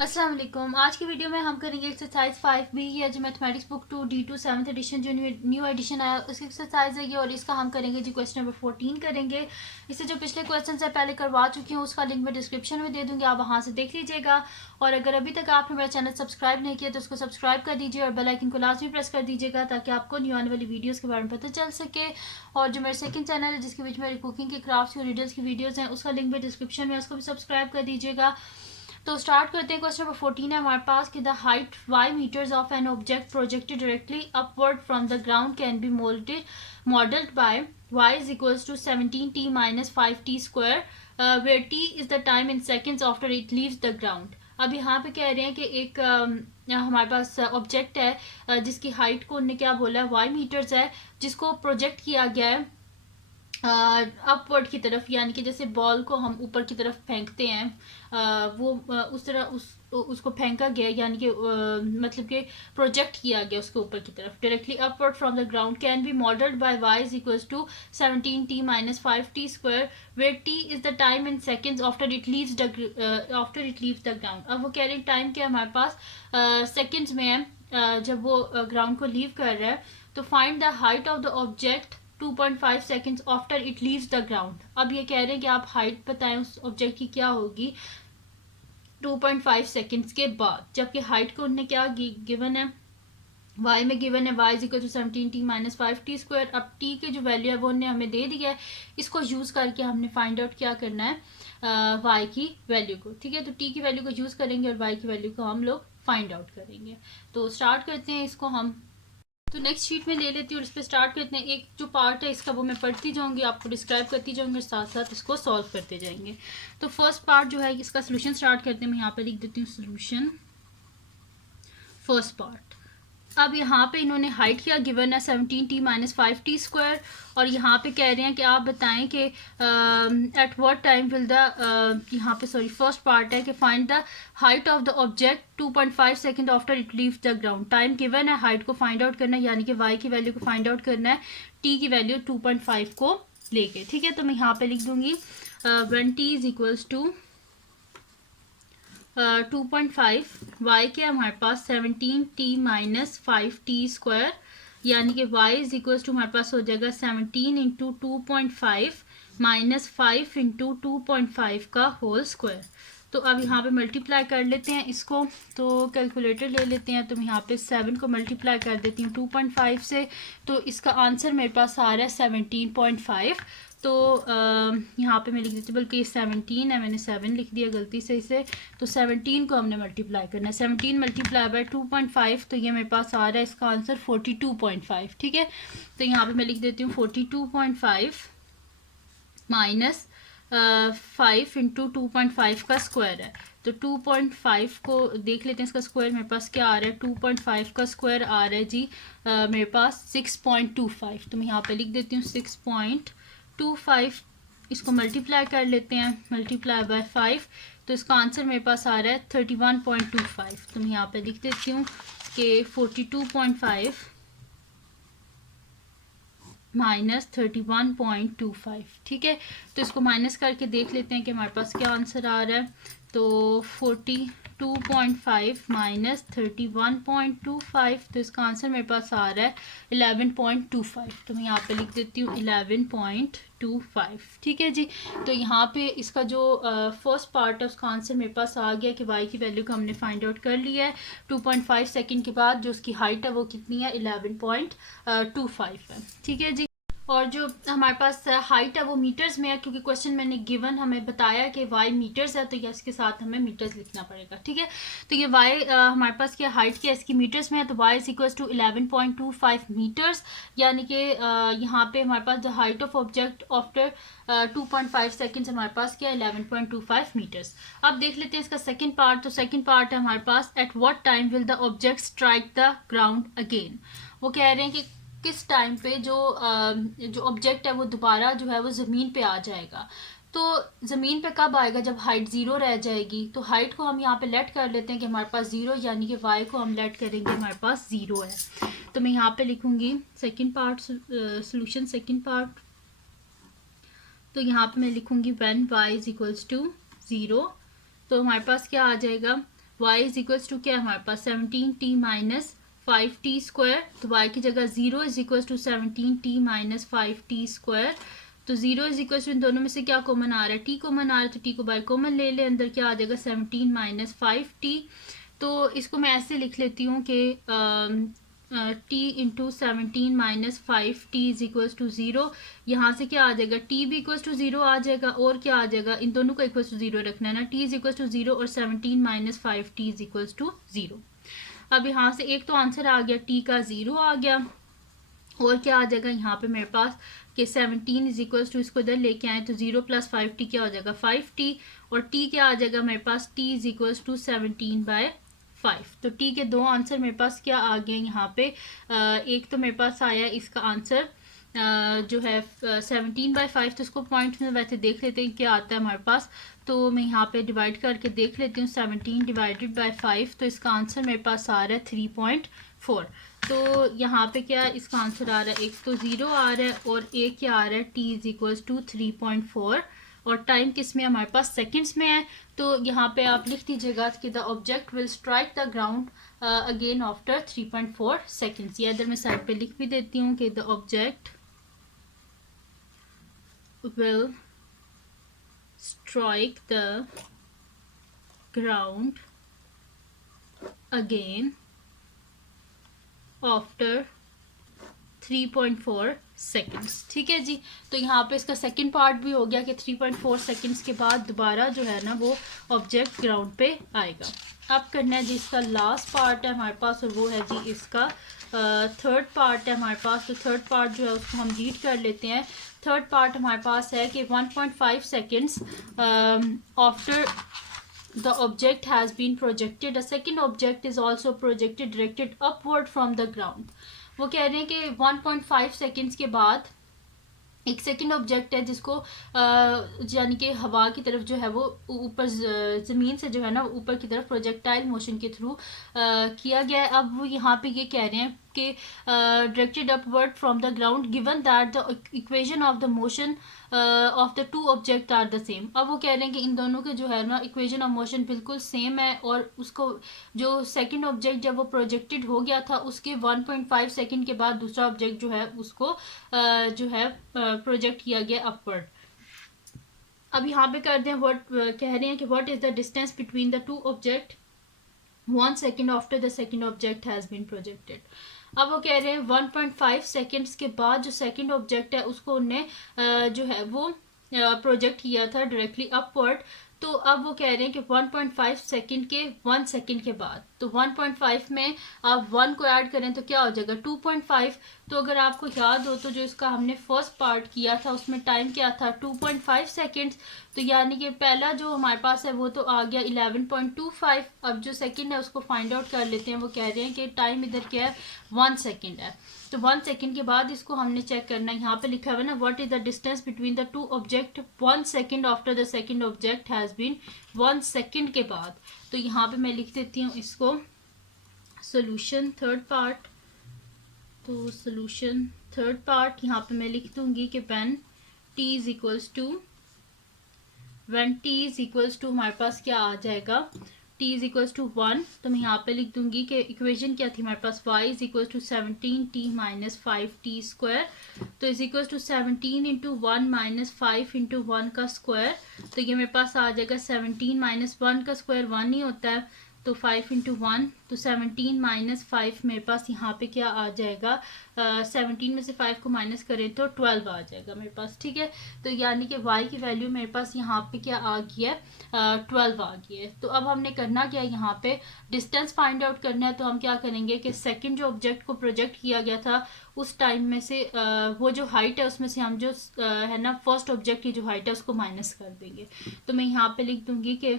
अस्सलाम वालेकुम। आज की वीडियो में हम करेंगे एक्सरसाइज 5B या जो mathematics book 2D2 7th edition जो न्यू एडिशन आया उसकी एक्सरसाइज है ये, और इसका हम करेंगे जी क्वेश्चन नंबर 14 करेंगे। इससे जो पिछले क्वेश्चन है पहले करवा चुकी हूँ, उसका लिंक मैं डिस्क्रिप्शन में दे दूँगी, आप वहाँ से देख लीजिएगा। और अगर अभी तक आपने मेरा चैनल सब्सक्राइब नहीं किया तो उसको सब्सक्राइब कर दीजिए और बेल आइकन को लाजमी प्रेस कर दीजिएगा ताकि आपको न्यू आने वाली वीडियोज़ के बारे में पता चल सके। और जो मेरा सेकंड चैनल है जिसके बीच मेरी कुकिंग की, क्राफ्ट्स की, रीडर्स की वीडियोज़ हैं, उसका लिंक भी डिस्क्रिप्शन में, उसको भी सब्सक्राइब कर दीजिएगा। तो स्टार्ट करते हैं। क्वेश्चन नंबर 14 है हमारे पास कि the height y metres of an object projected directly upward from the ground can be modelled by y is equals to 17t minus 5t square where t is the time in seconds after it leaves the ground. अब यहाँ पे कह रहे हैं कि एक हमारे पास object है जिसकी हाइट को उन्होंने क्या बोला है, y मीटर्स है, जिसको प्रोजेक्ट किया गया है अपवर्ड की तरफ, यानी कि जैसे बॉल को हम ऊपर की तरफ फेंकते हैं वो उस तरह उसको फेंका गया, यानी कि मतलब कि प्रोजेक्ट किया गया उसके ऊपर की तरफ directly upward from the ground can be modelled by Y is equals to 17t minus 5t square where t is the time in seconds after it leaves the ground. अब वो कह रहे हैं टाइम क्या हमारे पास सेकेंड्स में है जब वो ग्राउंड को लीव कर रहा है। तो find the height of the object 2.5 seconds after it leaves the ground. अब ये कह रहे हैं कि आप हाइट बताएं उस ऑब्जेक्ट की क्या होगी 2.5 सेकेंड्स के बाद, जबकि हाइट को उन्होंने क्या गिवन है, y में गिवन है y is equal to 17t minus 5t square. अब t की जो वैल्यू है वो उन्होंने हमें दे दिया है, इसको यूज़ करके हमने फाइंड आउट क्या करना है y की वैल्यू को। ठीक है, तो t की वैल्यू को यूज़ करेंगे और y की वैल्यू को हम लोग फाइंड आउट करेंगे। तो स्टार्ट करते हैं इसको हम। तो नेक्स्ट शीट में ले लेती हूँ और इस पर स्टार्ट करते हैं। एक जो पार्ट है इसका वो मैं पढ़ती जाऊंगी, आपको डिस्क्राइब करती जाऊंगी और साथ साथ इसको सॉल्व करते जाएंगे। तो फर्स्ट पार्ट जो है इसका सोल्यूशन स्टार्ट करते हैं। मैं यहाँ पे लिख देती हूँ सोल्यूशन फर्स्ट पार्ट। अब यहाँ पे इन्होंने हाइट क्या गिवन है 17t माइनस 5t स्क्वायर, और यहाँ पे कह रहे हैं कि आप बताएं कि eight what time will the यहाँ पे सॉरी फर्स्ट पार्ट है कि find the height of the object 2.5 second after it leave the ground. Time given है, हाइट को फाइंड आउट करना है, यानी कि y की वैल्यू को फाइंड आउट करना है t की वैल्यू 2.5 को लेके। ठीक है, तो मैं यहाँ पे लिख दूंगी when t is equals to 2.5, y के हमारे पास 17t माइनस 5t स्क्वायर, यानी कि y इज इक्वल टू हमारे पास हो जाएगा 17 इंटू 2.5 माइनस 5 इंटू 2.5 का होल स्क्वायर। तो अब यहाँ पे मल्टीप्लाई कर लेते हैं इसको, तो कैलकुलेटर ले लेते हैं। तो मैं यहाँ पे 7 को मल्टीप्लाई कर देती हूँ 2.5 से, तो इसका आंसर मेरे पास आ रहा है 17.5। तो यहाँ पे मैं लिख देती हूँ, बल्कि 17 है, मैंने 7 लिख दिया गलती से इसे। तो 17 को हमने मल्टीप्लाई करना है, 17 मल्टीप्लाई बाय 2.5, तो ये मेरे पास आ रहा है इसका आंसर 42.5। ठीक है, तो यहाँ पे मैं लिख देती हूँ 42.5 माइनस 5 इंटू 2.5 का स्क्वायर है। तो 2.5 को देख लेते हैं, इसका स्क्वायर मेरे पास क्या आ रहा है, 2.5 का स्क्वायर आ रहा है जी मेरे पास 6.25। तो मैं यहाँ पे लिख देती हूँ 6.25। इसको मल्टीप्लाई कर लेते हैं, मल्टीप्लाई बाय 5, तो इसका आंसर मेरे पास आ रहा है 31.25। तो मैं यहाँ पे लिख देती हूँ कि 42.5 माइनस 31.25। ठीक है, तो इसको माइनस करके देख लेते हैं कि हमारे पास क्या आंसर आ रहा है। तो 42.5 माइनस 31.25, तो इसका आंसर मेरे पास आ रहा है 11.25। तो मैं यहाँ पे लिख देती हूँ 11.25। ठीक है जी, तो यहाँ पे इसका जो फर्स्ट पार्ट है उसका आंसर मेरे पास आ गया कि y की वैल्यू को हमने फाइंड आउट कर लिया है 2.5 सेकेंड के बाद। जो उसकी हाइट है वो कितनी है, 11.25 है। ठीक है जी, और जो हमारे पास हाइट है वो मीटर्स में है, क्योंकि क्वेश्चन मैंने गिवन हमें बताया कि y मीटर्स है, तो यस के साथ हमें मीटर्स लिखना पड़ेगा। ठीक है, तो ये y हमारे पास क्या हाइट क्या इसकी मीटर्स में है, तो y is equal to 11.25 metres, यानी कि यहाँ पे हमारे पास the height of object after 2.5 seconds हमारे पास क्या 11.25 मीटर्स। अब देख लेते हैं इसका सेकेंड पार्ट। तो सेकेंड पार्ट है हमारे पास at what time will the object strike the ground again. वो कह रहे हैं कि किस टाइम पे जो ऑब्जेक्ट है वो दोबारा जो है वो ज़मीन पे आ जाएगा। तो ज़मीन पे कब आएगा, जब हाइट ज़ीरो रह जाएगी। तो हाइट को हम यहाँ पे लेट कर लेते हैं कि हमारे पास ज़ीरो, यानी कि वाई को हम लेट करेंगे हमारे पास ज़ीरो है। तो मैं यहाँ पे लिखूँगी second part solution second part. तो यहाँ पे मैं लिखूँगी when y is equals to zero. तो हमारे पास क्या आ जाएगा, y इज इक्वल्स टू क्या है हमारे पास 17t माइनस 5t², तो y की जगह 0 is equals to 17t minus 5t²। तो 0 इज इक्वल्स टू इन दोनों में से क्या कॉमन आ रहा है, t कॉमन आ रहा है, तो t को बाय कॉमन ले ले, अंदर क्या आ जाएगा 17 माइनस 5t। तो इसको मैं ऐसे लिख लेती हूँ कि t into 17 minus 5t is equals to 0। यहाँ से क्या आ जाएगा, t भी इक्वल्स टू 0 आ जाएगा, और क्या आ जाएगा, इन दोनों को इक्वल्स टू 0 रखना है ना, t इज इक्वल्स टू 0 और 17 minus 5t is equals to 0। अब यहाँ से एक तो आंसर आ गया, t का 0 आ गया, और क्या आ जाएगा यहाँ पे मेरे पास कि 17 इज इक्वल्स टू, इसको इधर लेके आए तो 0 प्लस 5t क्या हो जाएगा 5t, और t क्या आ जाएगा मेरे पास, t इज इक्वल्स टू 17/5। तो t के दो आंसर मेरे पास क्या आ गए यहाँ पे। एक तो मेरे पास आया इसका आंसर जो है 17/5, तो इसको पॉइंट में वैसे देख लेते हैं क्या आता है हमारे पास। तो मैं यहाँ पे डिवाइड करके देख लेती हूँ 17 डिवाइडेड बाय 5, तो इसका आंसर मेरे पास आ रहा है 3.4। तो यहाँ पे क्या इसका आंसर आ रहा है, एक तो 0 आ रहा है और एक क्या आ रहा है, t इज इक्वल्स टू 3.4, और टाइम किस में हमारे पास सेकंड्स में है। तो यहाँ पे आप लिख दीजिएगा कि the object will strike the ground again after 3.4 seconds, या इधर मैं साइड पे लिख भी देती हूँ कि the object will strike the ground again after 3.4 seconds. ठीक है जी, तो यहाँ पे इसका सेकंड पार्ट भी हो गया कि 3.4 सेकेंड्स के बाद दोबारा जो है ना वो ऑब्जेक्ट ग्राउंड पे आएगा। अब करना है जी इसका लास्ट पार्ट है हमारे पास, और वो है जी इसका थर्ड पार्ट है हमारे पास। तो थर्ड पार्ट जो है उसको हम रीड कर लेते हैं। थर्ड पार्ट हमारे पास है कि 1.5 seconds after the object has been projected, a second object is also projected directed upward from the ground। वो कह रहे हैं कि 1.5 सेकेंड्स के बाद एक सेकंड ऑब्जेक्ट है जिसको यानी कि हवा की तरफ जो है वो ऊपर ज़मीन से जो है ना ऊपर की तरफ प्रोजेक्टाइल मोशन के थ्रू किया गया है। अब वो यहाँ पे ये कह रहे हैं कि directed upward from the ground given that the equation of the motion of the two object are the same. अब वो कह रहे हैं कि इन दोनों के जो है ना इक्वेशन ऑफ मोशन बिल्कुल सेम है, और उसको जो सेकंड ऑब्जेक्ट जब वो प्रोजेक्टेड हो गया था उसके 1.5 सेकंड के बाद दूसरा ऑब्जेक्ट जो है उसको जो है प्रोजेक्ट किया गया अपवर्ड। अब यहाँ पे कर दें व्हाट कह रहे हैं कि what is the distance between the two object 1 second after the second object has been projected. अब वो कह रहे हैं 1.5 सेकेंड्स के बाद जो सेकेंड ऑब्जेक्ट है उसको उन्हें जो है वो प्रोजेक्ट किया था डायरेक्टली अपवर्ड। तो अब वो कह रहे हैं कि 1.5 सेकेंड के 1 सेकेंड के बाद, तो 1.5 में आप 1 को ऐड करें तो क्या हो जाएगा 2.5। तो अगर आपको याद हो तो जो इसका हमने फर्स्ट पार्ट किया था उसमें टाइम क्या था 2.5 सेकेंड्स। तो यानी कि पहला जो हमारे पास है वो तो आ गया 11.25। अब जो सेकंड है उसको फाइंड आउट कर लेते हैं। वो कह रहे हैं कि टाइम इधर क्या है 1 सेकेंड है, तो 1 सेकेंड के बाद इसको हमने चेक करना है। यहाँ पे लिखा हुआ है ना what is the distance between the two object 1 second after the second object has been 1 second के बाद। तो यहाँ पे मैं लिख देती हूँ इसको सोल्यूशन थर्ड पार्ट। तो सोल्यूशन थर्ड पार्ट यहाँ पे मैं लिख दूंगी कि when t is equals to हमारे पास क्या आ जाएगा t इज इक्वल्स टू 1। तो मैं यहाँ पे लिख दूंगी कि इक्वेशन क्या थी हमारे पास y is equals to 17t minus 5t²। तो is equals to 17 into 1 minus 5 into 1 का स्क्वायर। तो ये मेरे पास आ जाएगा 17 माइनस 1 का स्क्वायर 1 ही होता है, तो 5 इंटू 1 तो 17 माइनस 5 मेरे पास यहाँ पे क्या आ जाएगा 17 में से 5 को माइनस करें तो 12 आ जाएगा मेरे पास। ठीक है, तो यानी कि y की वैल्यू मेरे पास यहाँ पे क्या आ गई है 12 आ गई है। तो अब हमने करना क्या है यहाँ पे डिस्टेंस फाइंड आउट करना है। तो हम क्या करेंगे कि सेकंड जो ऑब्जेक्ट को प्रोजेक्ट किया गया था उस टाइम में से वो जो हाइट है उसमें से हम जो है ना फर्स्ट ऑब्जेक्ट की जो हाइट है उसको माइनस कर देंगे। तो मैं यहाँ पे लिख दूंगी कि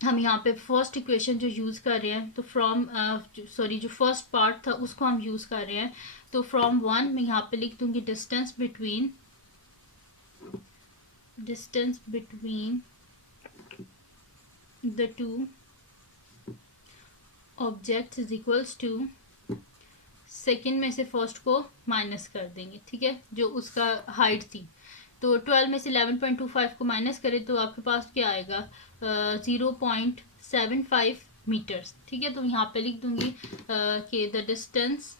हम यहाँ पे फर्स्ट इक्वेशन जो यूज़ कर रहे हैं तो फ्रॉम जो फर्स्ट पार्ट था उसको हम यूज़ कर रहे हैं। तो फ्रॉम 1 मैं यहाँ पे लिख दूंगी distance between the two objects is equals to second में से फर्स्ट को माइनस कर देंगे। ठीक है, जो उसका हाइट थी। तो 12 में से 11.25 को माइनस करें तो आपके पास क्या आएगा 0.7 0.75 मीटर्स। ठीक है, तो यहाँ पे लिख दूंगी कि the distance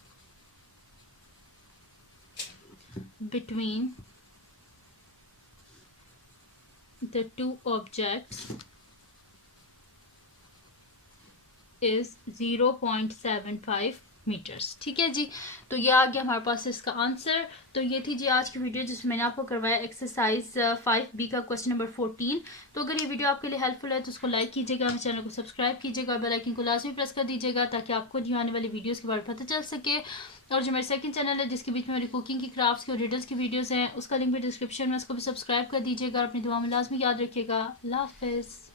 between the two objects is 0.75 metres. ठीक है जी, तो ये आ गया हमारे पास इसका आंसर। तो ये थी जी आज की वीडियो जिसमें मैंने आपको करवाया एक्सरसाइज 5B का क्वेश्चन नंबर 14। तो अगर ये वीडियो आपके लिए हेल्पफुल है तो उसको लाइक कीजिएगा, मेरे चैनल को सब्सक्राइब कीजिएगा और बेल आइकन को लाजमी प्रेस कर दीजिएगा ताकि आपको जो आने वाली वीडियोस के बारे में पता चल सके। और जो मेरा सेकंड चैनल है जिसके बीच में मेरी कुकिंग की, क्राफ्ट्स की और रिडल्स की वीडियोस हैं, उसका लिंक भी डिस्क्रिप्शन में, उसको भी सब्सक्राइब कर दीजिएगा और अपनी दुआ में लाजमी याद रखिएगा। अल्लाह हाफिज़।